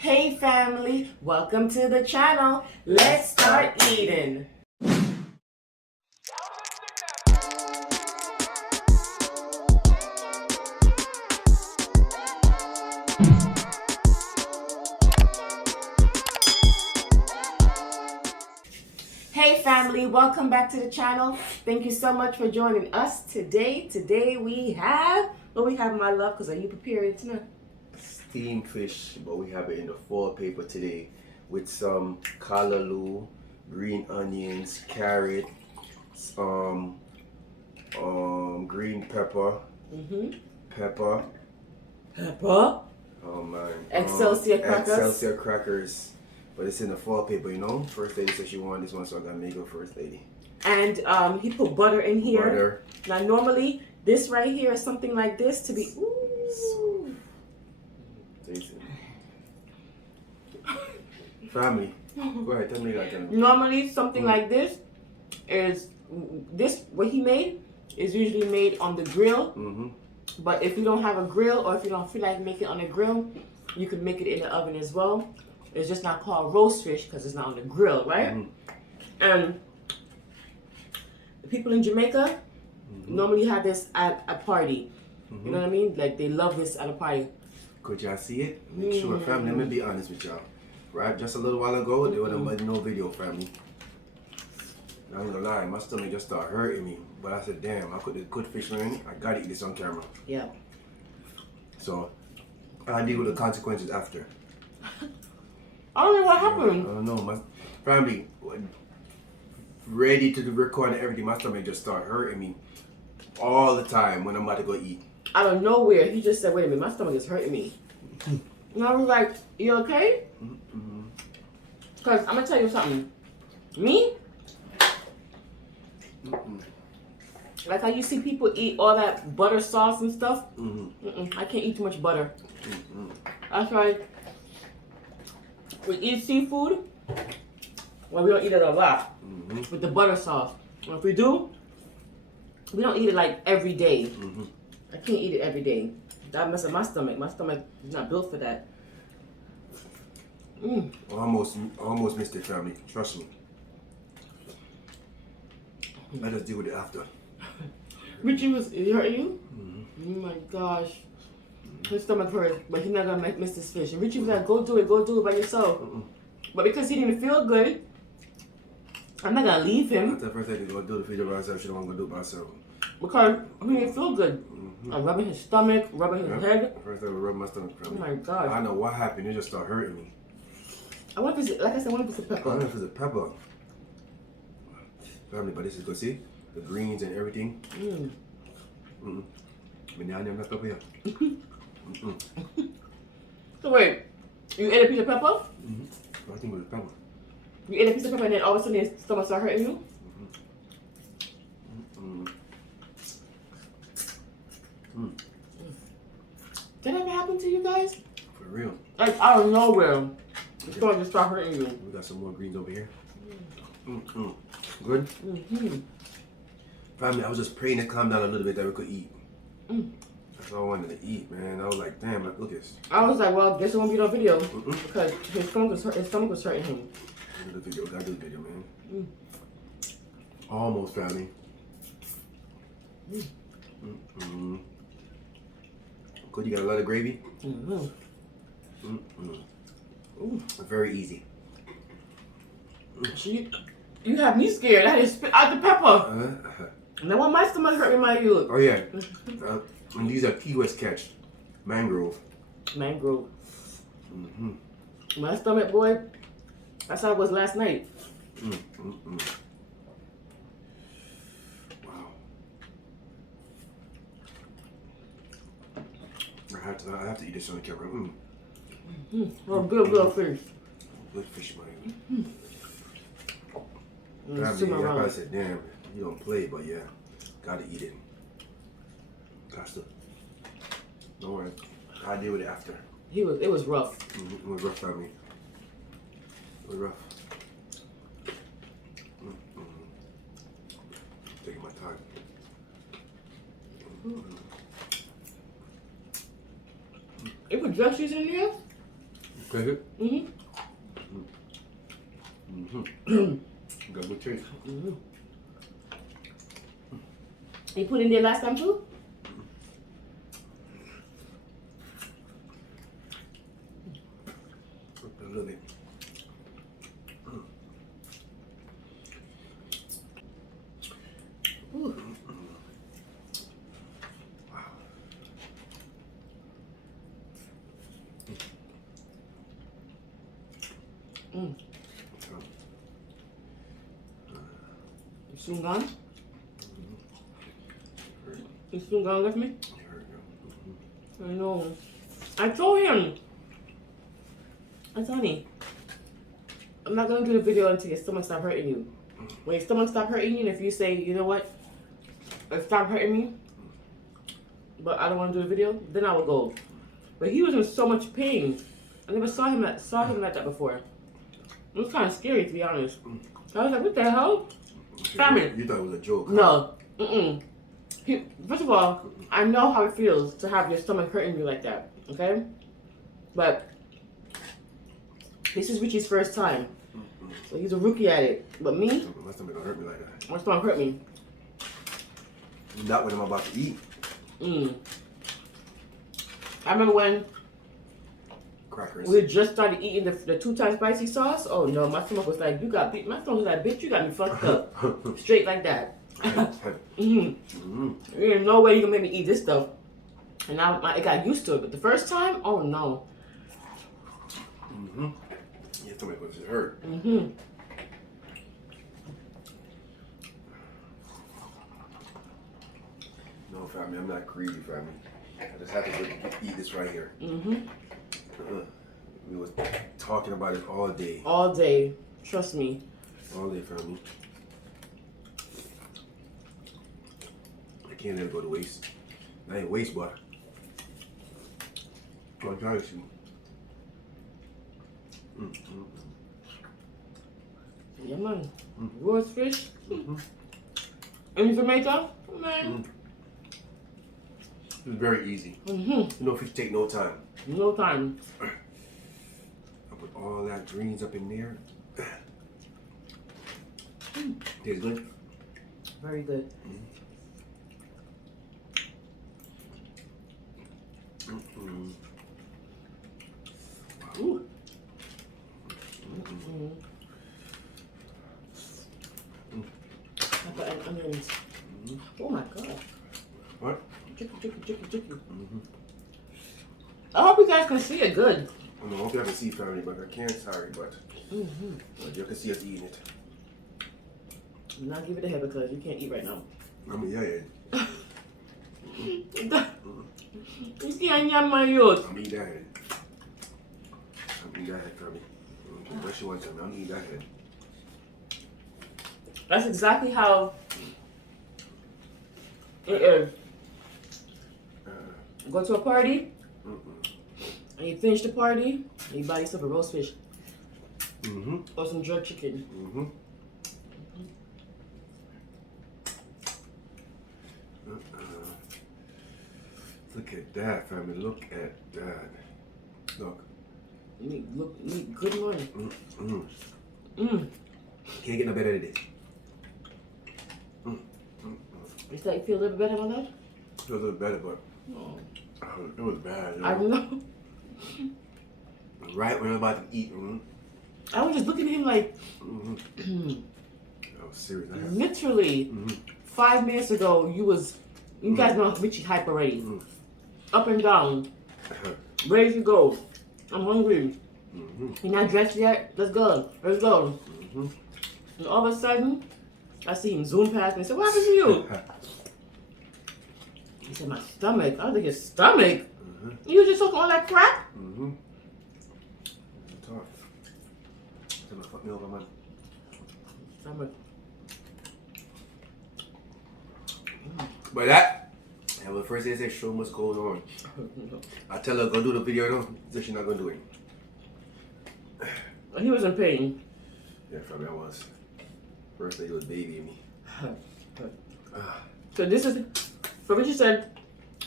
Hey family, welcome to the channel. Let's start eating. Hey family, welcome back to the channel. Thank you so much for joining us today. Today we have, what we have, my love, because are you prepared tonight? Steamed fish, but we have it in the foil paper today with some callaloo, green onions, carrot, green pepper, pepper. Oh man, Excelsior crackers. Excelsior crackers. But it's in the foil paper, you know. First lady said she wanted this one, so I gotta make it first lady. And he put butter in here. Butter. Now normally this right here is something like this to be. Ooh. Taste it. Family. Go ahead, tell me that. Normally something like this is what he made is usually made on the grill. But if you don't have a grill, or if you don't feel like making it on a grill, you can make it in the oven as well. It's just not called roast fish because it's not on the grill, right? And the people in Jamaica normally have this at a party. You know what I mean? Like they love this at a party. Could y'all see it? Make sure, family. Let me be honest with y'all. Right, just a little while ago, there was no video, family. I'm not gonna lie, my stomach just started hurting me. But I said, damn, I could good fish, man. I gotta eat this on camera. Yeah. So I deal with the consequences after. I don't know what happened. I don't know. My family ready to record and everything. My stomach just started hurting me all the time when I'm about to go eat. Out of nowhere, he just said, wait a minute, my stomach is hurting me. And I was like, you okay? Because I'm going to tell you something. Me? Like how you see people eat all that butter sauce and stuff. I can't eat too much butter. That's why we eat seafood. Well, we don't eat it a lot with the butter sauce. And if we do, we don't eat it like every day. I can't eat it every day. That messes up my stomach. My stomach is not built for that. Almost missed it, family. Trust me. I just deal with it after. Richie was hurting you? Oh my gosh. His stomach hurts, but he's not gonna miss this fish. And Richie was like, go do it by yourself. But because he didn't feel good, I'm not gonna leave him. After the first day to go do the video by myself, she don't want to go do it by herself. Because he didn't feel good. I'm rubbing his stomach, rubbing his head. First time I rubbed my stomach. Oh my god. I know what happened. It just started hurting me. I wonder if it's, like I said, I wonder if it's a pepper. I wonder if it's a pepper. Family, but this is good. See? The greens and everything. But now I'm not pepper here. So wait, you ate a piece of pepper? I think it was pepper. You ate a piece of pepper and then all of a sudden your stomach started hurting you? Did that ever happen to you guys? For real. Like out of nowhere, the stomach just started hurting you. We got some more greens over here. Good? Family, I was just praying to calm down a little bit that we could eat. That's all I wanted to eat, man. I was like, damn, look at this. I was like, well, guess it won't be no video because his stomach was hurting him. Do the video, gotta do the video, man. Almost, family. Good, you got a lot of gravy? Very easy. You have me scared. I had to spit out the pepper. Now why my stomach hurt me, my you? Oh yeah. And these are Key West catch. Mangrove. Mangrove. My stomach, boy, that's how it was last night. Wow. I have to eat this on the camera. Oh, good fish. Good fish, man. I said, damn, you don't play, but yeah, gotta eat it. Got to. Don't worry, I'll deal with it after. It was rough. It was rough, family. It was rough. Taking my time. It was just in here? Good. Mm-hmm. Got good taste. Mm-hmm. You put in there last time too? A little bit. Ooh. Wow. Mm. You soon gone? You soon gone with me? I know. I told him. I told him. I'm not gonna do the video until your stomach stop hurting you. When your stomach stop hurting you, and if you say, you know what, it stopped hurting me, but I don't want to do the video, then I will go. But he was in so much pain. I never saw him like that before. It was kind of scary, to be honest. I was like, what the hell? Family. You thought it was a joke? Huh? No. Mm-mm. First of all, I know how it feels to have your stomach hurting you like that. Okay? But this is Richie's first time. So he's a rookie at it. But me, My stomach don't hurt me like that. my stomach hurt me. Not when I'm about to eat. I remember when Crackers. we just started eating the 2 times spicy sauce. Oh no, my stomach was like, my stomach was like, bitch, you got me fucked up. Straight like that. There's no way you can make me eat this stuff. And now I got used to it. But the first time, oh no. Your stomach was just hurt. No, family, I'm not greedy, family. I just have to eat this right here. We was talking about it all day. All day. Trust me. All day, family. I can't let it go to waste. Not even waste, but I'm trying to. Yeah, man. Roast fish. And tomato. Man. It's very easy. You know, fish take no time. No time. I put all that greens up in there. Tastes good. Very good. Ooh. I got onions. Oh my god. What? Chicky. I hope you guys can see it good. I hope you can see, family, but I can't. Sorry, but you can see us eating it. Not give it a head because you can't eat right now. I mean, yeah. You can't yam my youth. I'm eating that head. I'm eating that head, family. What she wants, I'm eating that head. That's exactly how it is. Go to a party, and you finish the party, and you buy yourself a roast fish. Or some jerk chicken. Look at that, family. Look at that. Look. You need good money. Can't get no better than this. You thought you feel a little better on that? Feel a little better, but Oh. it was bad. You know? I know. Right when I'm about to eat. I was just looking at him like, I was serious. literally 5 minutes ago, you guys know Richie hype already. Up and down. Ready to go. I'm hungry. You're not dressed yet? Let's go. Let's go. And all of a sudden, I see him zoom past me and say, what happened to you? He said, my stomach. I was like, your stomach? You just took all that crap? Talk. Gonna fuck me over, man. Stomach. But that, and the first day I said, show what's going on. I tell her, go do the video, though. So she's not gonna do it. He was in pain. Yeah, family, I was. First day he was babying me. So this is, so Richie said,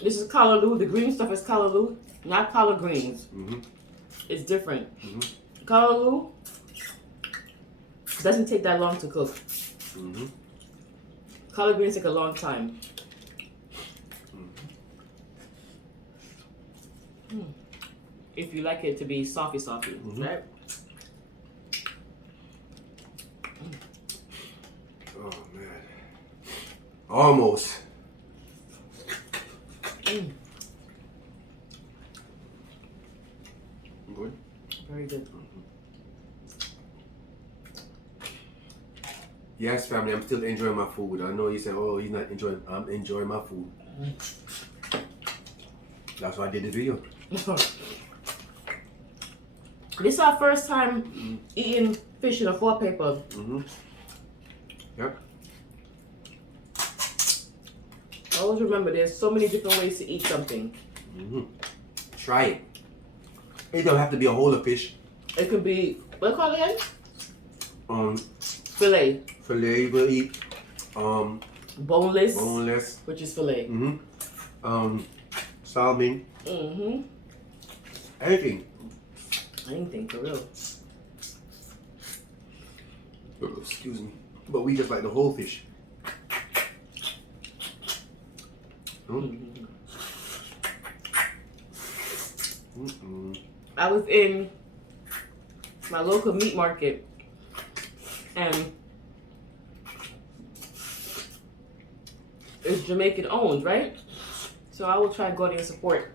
this is callaloo. The green stuff is callaloo, not collard greens. it's different. Callaloo doesn't take that long to cook. Collard greens take a long time. If you like it to be softy, right? Oh man, almost. Good. Very good. Yes, family, I'm still enjoying my food. I know you said, oh, he's not enjoying. I'm enjoying my food. That's why I did this video. This is our first time eating fish in a foil paper. Yep. Always remember, there's so many different ways to eat something. Try it. It don't have to be a whole of fish. It could be, what do you call it again? Filet. Filet you will eat. Boneless. Boneless. Which is filet. Salmon. Anything. Anything, for real. Excuse me. But we just like the whole fish. I was in my local meat market and it's Jamaican owned, right? So I will try to go there and support.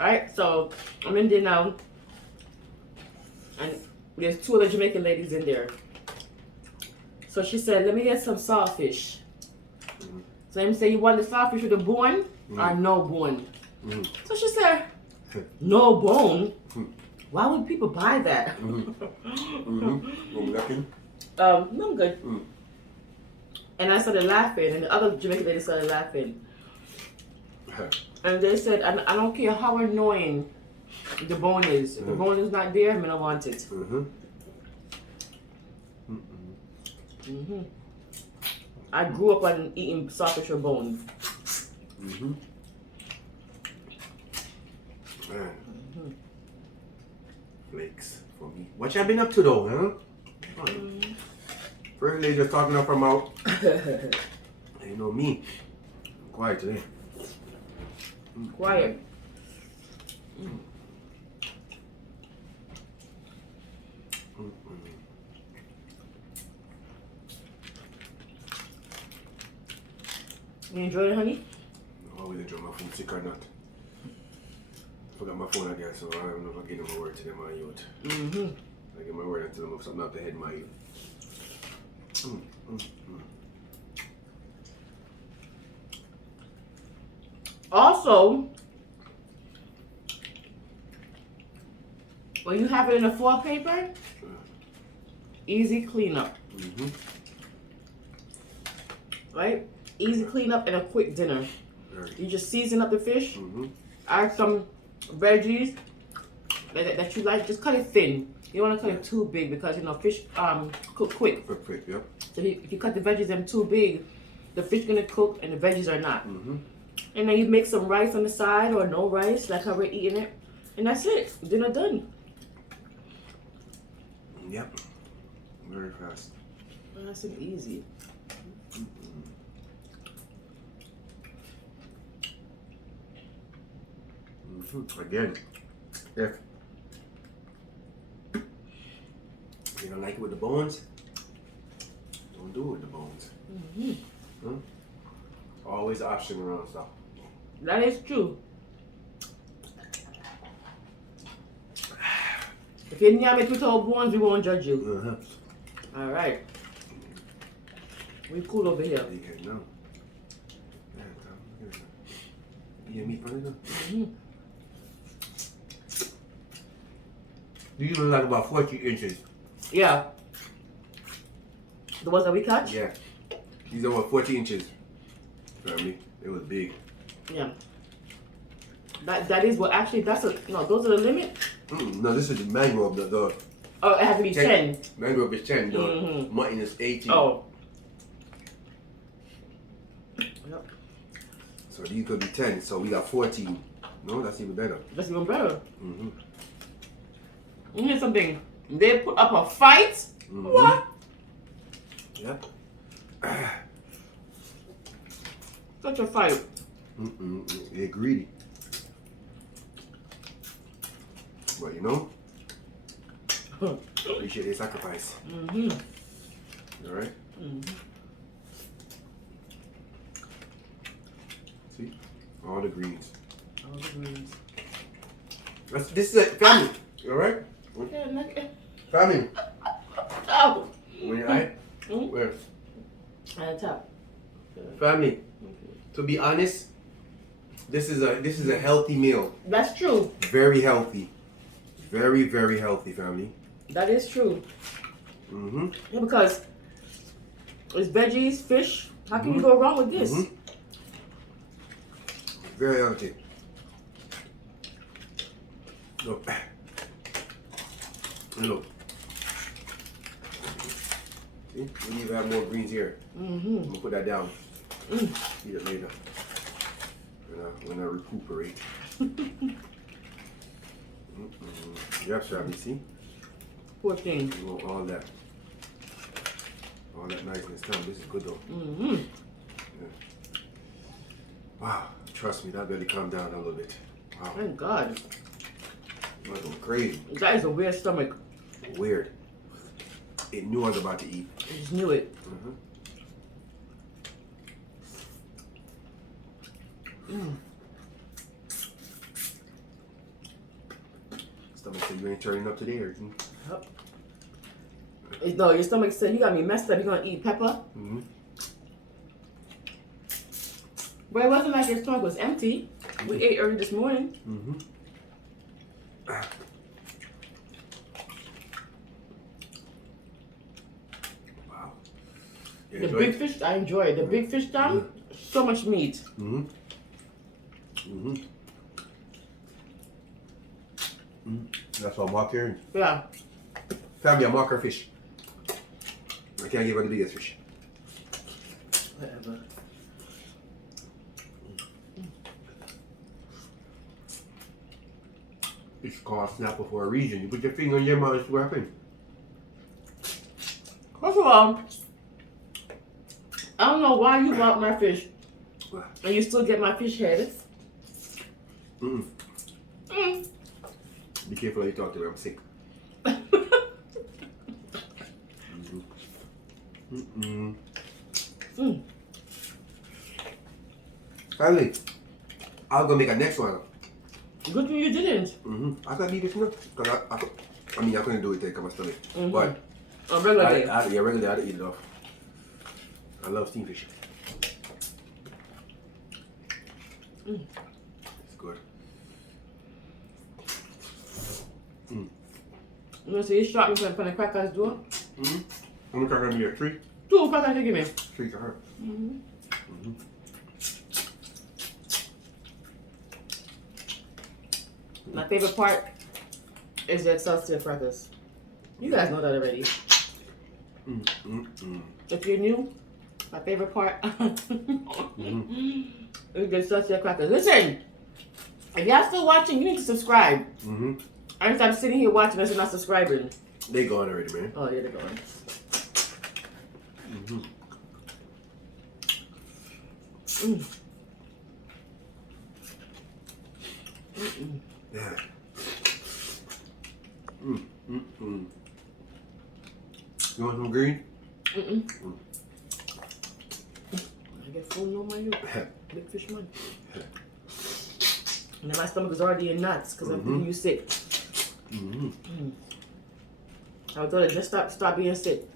Alright, so I'm in there now and there's two other Jamaican ladies in there. So she said, let me get some saltfish. So let me say, you want the saltfish with a bone or no bone? So she said, no bone? Why would people buy that? No, I'm good. And I started laughing, and the other Jamaican lady started laughing. And they said, I don't care how annoying the bone is. If the bone is not there, I don't want it. I grew up on eating saltfish with bone. Flakes for me. What you been up to though, huh? First lady just talking up her mouth. You know me. I'm quiet today. Quiet. You enjoy it, honey? I always enjoy my food, sick or not. I forgot my phone again, so I don't know if I give them a word to them on youth. I give my word and tell them if something out the head of my youth. Also, when you have it in a foil paper, easy cleanup. Right? Easy cleanup and a quick dinner. You just season up the fish, add some veggies that you like, just cut it thin. You don't want to cut it too big because you know fish cook quick. Quick, yep. So if you cut the veggies them too big, the fish gonna cook and the veggies are not. And then you make some rice on the side or no rice, like how we're eating it, and that's it. Dinner done. Yep. Very fast. Nice and easy. Again, if you don't like it with the bones, don't do it with the bones. Always option around stuff. That is true. If you name it without bones, we won't judge you. All right. We cool over here. Yeah, no. Yeah, meat funny though. These are like about 40 inches. Yeah. The ones that we catch? Yeah. These are what, 40 inches. Family. It was big. Yeah. That is what actually that's a no, those are the limit. No, this is the mangrove the Oh, it has to be 10. Mangrove is 10, the mutton is 18. Oh. Yep. So these could be 10, so we got 14. No, that's even better. That's even better. You hear something? They put up a fight? What? Yep. Such a fight. They're greedy. But you know, appreciate their sacrifice. Alright? See? All the greens. All the greens. This is a family. Alright? Yeah, Family. oh. When you're right? Where? At the top. Family. To be honest, this is a healthy meal. That's true. Very healthy. Very, very healthy, family. That is true. Yeah, because it's veggies, fish. How can you go wrong with this? Very healthy. Look. Look. See? We need to have more greens here. I'm gonna put that down. Eat it later. When I recuperate. Yep, Shabby, see? Poor thing. You want all that. All that niceness. Damn, this is good though. Yeah. Wow, trust me, that belly calmed down a little bit. Wow. Thank God. I'm going crazy. That is a weird stomach. Weird. It knew I was about to eat. I just knew it. Stomach said you ain't turning up today, or Yep. No, your stomach said you got me messed up. You gonna eat pepper? But it wasn't like your stomach was empty. We ate early this morning. Wow. The big fish, I enjoy it. The big fish down, so much meat. That's what I'm walking. Yeah. Family, I'm walker fish. I can't give her the biggest fish. Whatever. It's called snapper for a reason. You put your finger in your mouth, it's what happened. First of all, I don't know why you bought my fish and you still get my fish head. Be careful how you talk to me, I'm sick. Family, I'll go make a next one. Good thing you didn't. I gotta leave it now. Because I mean, I couldn't do it take my stomach. But On regular day. yeah, regularly I had to eat it off. I love steamed fish. It's good. You know, so you shot me from the crackers door? How many crackers you get? 3? 2 crackers you give me. 3 to her. My favorite part is the Excelsior crackers. You guys know that already. If you're new, my favorite part is the Excelsior crackers. Listen, if y'all still watching, you need to subscribe. I stop sitting here watching us and not subscribing. They gone already, man. Oh yeah, they're going. Yeah. You want some green? I get full on my you. Big fish man. And then my stomach is already in knots because I'm feeling you sick. I was told her just stop being sick.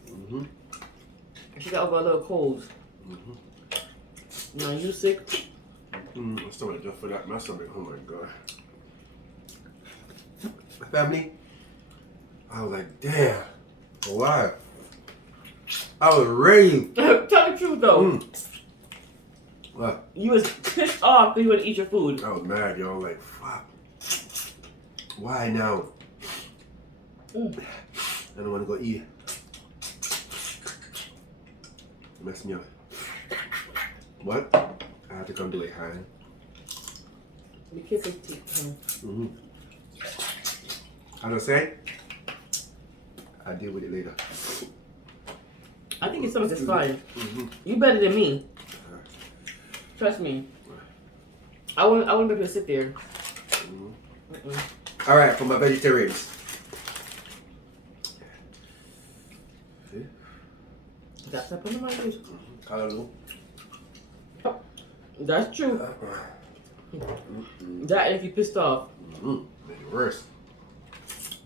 She got over a little cold. Now you sick? My stomach just for that. My stomach, oh my god. Family, I was like, damn, why? I was ready. Tell the truth though. What? You was pissed off because you wouldn't eat your food. I was mad, yo. Like, fuck. Why now? I don't want to go eat. Mess me up. What? I have to come do it, honey. Be careful, teeth. As I say, I'll deal with it later. I think your stomach is fine. Mm-hmm. You better than me. Trust me. I wouldn't be able to sit there. All right, for my vegetarians. That's up in my nose. Hallelujah. That's true. That if you pissed off. Maybe worse.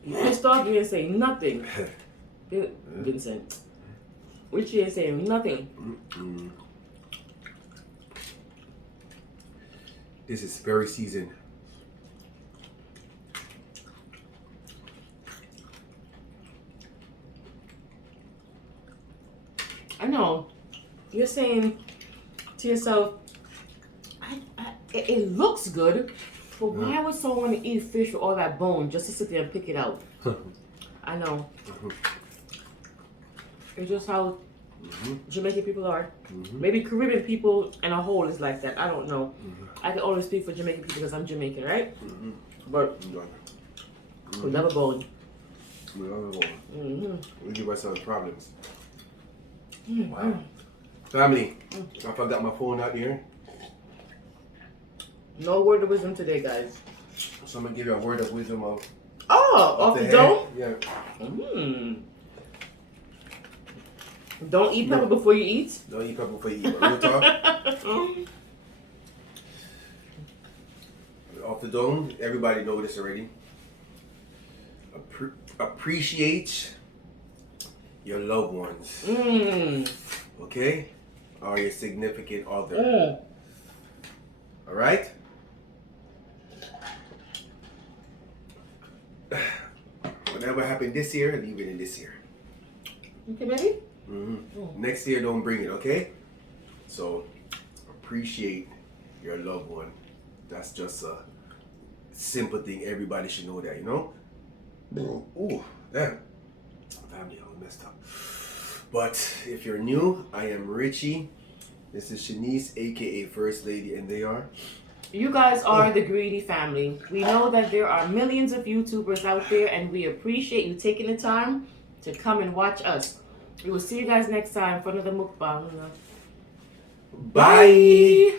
You pissed off, you didn't say nothing. Didn't say. Richie didn't say nothing. This is very seasoned. I know. You're saying to yourself, it looks good, but why would someone eat fish with all that bone just to sit there and pick it out? I know. It's just how Jamaican people are. Maybe Caribbean people in a whole is like that. I don't know. I can only speak for Jamaican people because I'm Jamaican, right? But we never bone. We give ourselves problems. Wow. Family, I forgot my phone out here. No word of wisdom today, guys. So I'm going to give you a word of wisdom of... Off the dome? Yeah. Don't eat pepper before you eat? Don't eat pepper before you eat. Real talk. Off the dome, everybody know this already. Appreciate your loved ones. Okay? Or your significant other. Alright? Whatever happened this year, leave it in this year. Okay, baby? Next year, don't bring it, okay? So, appreciate your loved one. That's just a simple thing. Everybody should know that, you know? Ooh, damn. Family, I messed up. But if you're new, I am Richie. This is Shanice, aka First Lady, and they are... You guys are the Greedy family. We know that there are millions of YouTubers out there, and we appreciate you taking the time to come and watch us. We will see you guys next time for another mukbang. Bye.